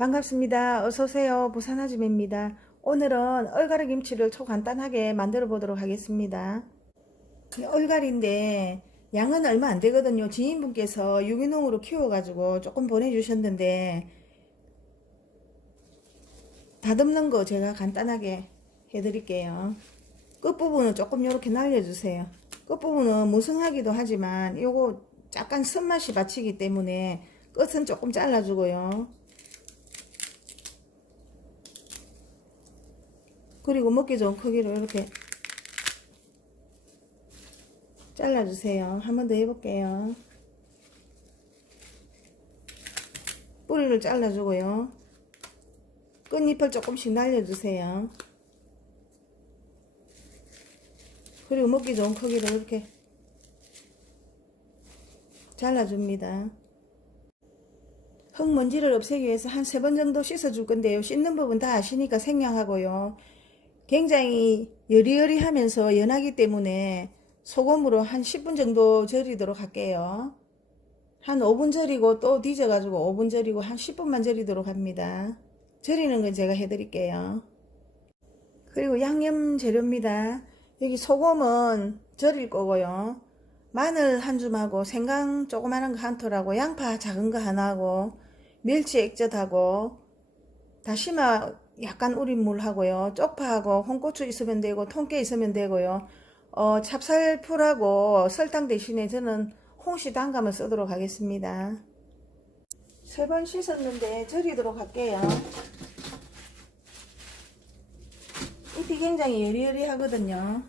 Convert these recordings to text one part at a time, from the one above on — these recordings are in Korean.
반갑습니다. 어서오세요. 부산 아줌입니다. 오늘은 얼가리 김치를 초간단하게 만들어 보도록 하겠습니다. 이 얼갈인데 양은 얼마 안 되거든요. 지인분께서 유기농으로 키워가지고 조금 보내주셨는데 다듬는 거 제가 간단하게 해드릴게요. 끝부분은 조금 이렇게 날려주세요. 끝부분은 무성하기도 하지만 요거 약간 쓴맛이 받치기 때문에 끝은 조금 잘라주고요. 그리고 먹기 좋은 크기로 이렇게 잘라주세요. 한 번 더 해볼게요. 뿌리를 잘라주고요. 끝잎을 조금씩 날려주세요. 그리고 먹기 좋은 크기로 이렇게 잘라줍니다. 흙먼지를 없애기 위해서 한 세 번 정도 씻어줄 건데요. 씻는 부분 다 아시니까 생략하고요. 굉장히 여리여리하면서 연하기 때문에 소금으로 한 10분 정도 절이도록 할게요. 한 5분 절이고 또 뒤져가지고 5분 절이고 한 10분만 절이도록 합니다. 절이는 건 제가 해드릴게요. 그리고 양념 재료입니다. 여기 소금은 절일 거고요. 마늘 한 줌하고 생강 조그마한 거 한 톨하고 양파 작은 거 하나하고 멸치 액젓하고 다시마 약간 우린 물하고요. 쪽파하고 홍고추 있으면 되고 통깨 있으면 되고요. 어, 찹쌀풀하고 설탕 대신에 저는 홍시 담감을 쓰도록 하겠습니다. 세 번 씻었는데 절이도록 할게요. 잎이 굉장히 여리여리하거든요.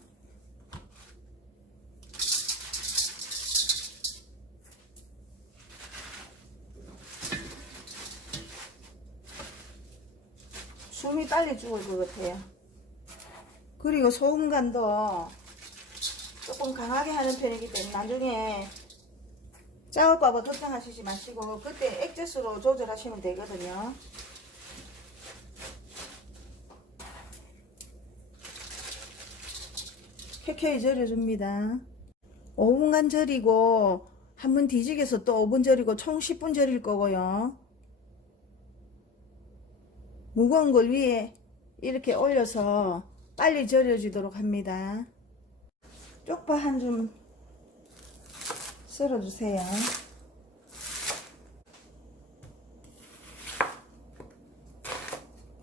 숨이 빨리 죽을 것 같아요. 그리고 소금간도 조금 강하게 하는 편이기 때문에 나중에 짜올까봐 걱정하시지 마시고 그때 액젓으로 조절하시면 되거든요. 켜켜이 절여줍니다. 5분간 절이고 한 번 뒤지게서 또 5분 절이고 총 10분 절일 거고요. 무거운 걸 위에 이렇게 올려서 빨리 절여지도록 합니다. 쪽파 한 줌 썰어주세요.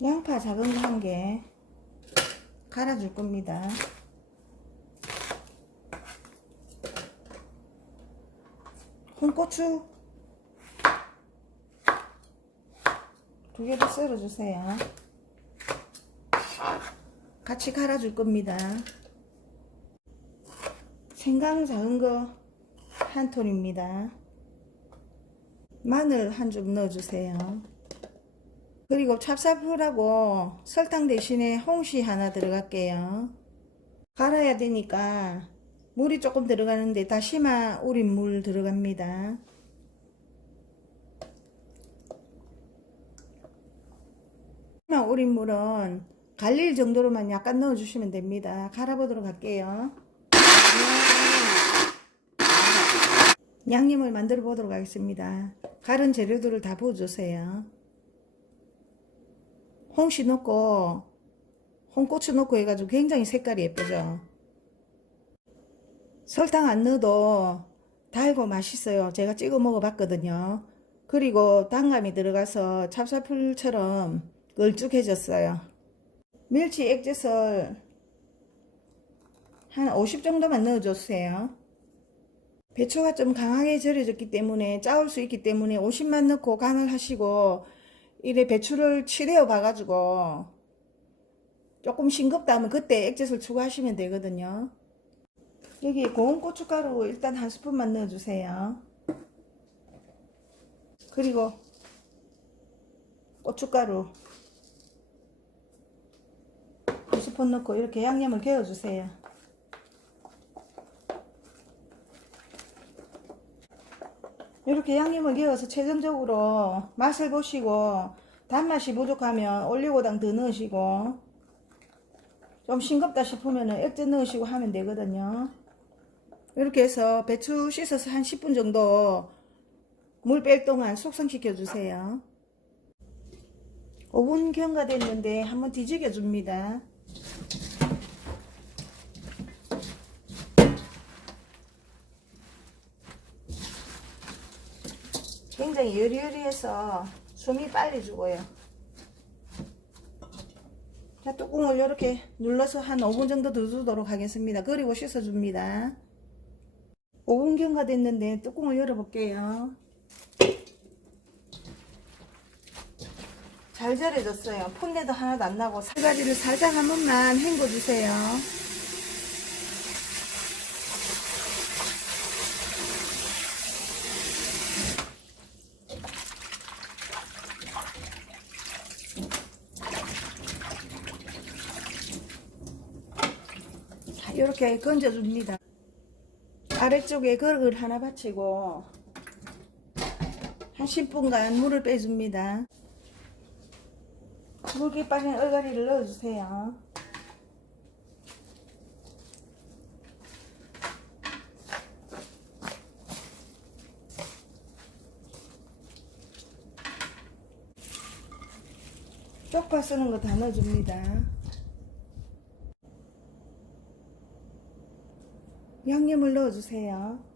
양파 작은 거 한 개 갈아줄 겁니다. 홍고추 두 개도 썰어 주세요. 같이 갈아 줄 겁니다. 생강 작은 거 한 톨입니다. 마늘 한 줌 넣어 주세요. 그리고 찹쌀풀하고 설탕 대신에 홍시 하나 들어갈게요. 갈아야 되니까 물이 조금 들어가는데 다시마 우린 물 들어갑니다. 다시마 우린 물은 갈릴 정도로만 약간 넣어주시면 됩니다. 갈아보도록 할게요. 양념을 만들어 보도록 하겠습니다. 갈은 재료들을 다 부어주세요. 홍시 넣고 홍고추 넣고 해가지고 굉장히 색깔이 예쁘죠. 설탕 안 넣어도 달고 맛있어요. 제가 찍어 먹어봤거든요. 그리고 단감이 들어가서 찹쌀풀처럼 걸쭉해졌어요. 멸치 액젓을 한 50 정도만 넣어주세요. 배추가 좀 강하게 절여졌기 때문에 짜올 수 있기 때문에 50만 넣고 간을 하시고 이래 배추를 치대어 봐가지고 조금 싱겁다 하면 그때 액젓을 추가하시면 되거든요. 여기 고운 고춧가루 일단 한 스푼만 넣어주세요. 그리고 고춧가루 두 스푼 넣고 이렇게 양념을 개어주세요. 이렇게 양념을 개어서 최종적으로 맛을 보시고 단맛이 부족하면 올리고당 더 넣으시고 좀 싱겁다 싶으면 액젓 넣으시고 하면 되거든요. 이렇게 해서 배추 씻어서 한 10분 정도 물 뺄 동안 숙성시켜 주세요. 5분 경과 됐는데 한번 뒤죽여 줍니다. 굉장히 여리여리해서 숨이 빨리 죽어요. 자, 뚜껑을 이렇게 눌러서 한 5분 정도 더 두도록 하겠습니다. 그리고 씻어줍니다. 5분 경과 됐는데 뚜껑을 열어볼게요. 잘 절여졌어요. 풋내도 하나도 안 나고 살가지를 살짝 한 번만 헹궈주세요. 자, 이렇게 건져줍니다. 아래쪽에 그릇을 하나 받치고 한 10분간 물을 빼줍니다. 굵게 빠진 얼갈이를 넣어주세요. 쪽파 쓰는 거 다 넣어줍니다. 양념을 넣어주세요.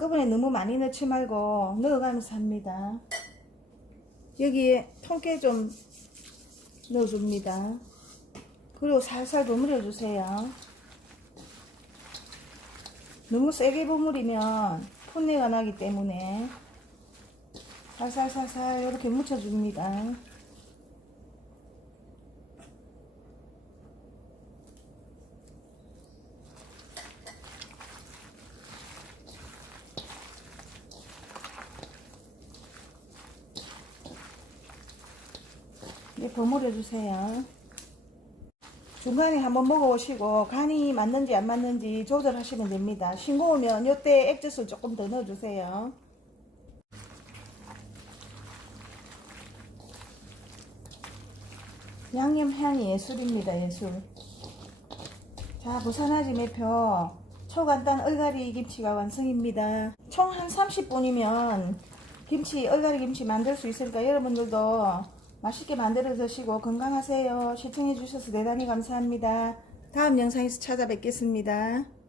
한꺼번에 너무 많이 넣지 말고 넣어가면서 합니다. 여기에 통깨 좀 넣어줍니다. 그리고 살살 버무려 주세요. 너무 세게 버무리면 풋내가 나기 때문에 살살살살 이렇게 묻혀줍니다. 네, 버무려 주세요. 중간에 한번 먹어보시고 간이 맞는지 안 맞는지 조절하시면 됩니다. 싱거우면 이때 액젓을 조금 더 넣어주세요. 양념 향이 예술입니다. 예술. 자, 부산아지 매표 초간단 얼갈이 김치가 완성입니다. 총 한 30분이면 김치, 얼갈이 김치 만들 수 있으니까 여러분들도 맛있게 만들어 드시고 건강하세요. 시청해 주셔서 대단히 감사합니다. 다음 영상에서 찾아뵙겠습니다.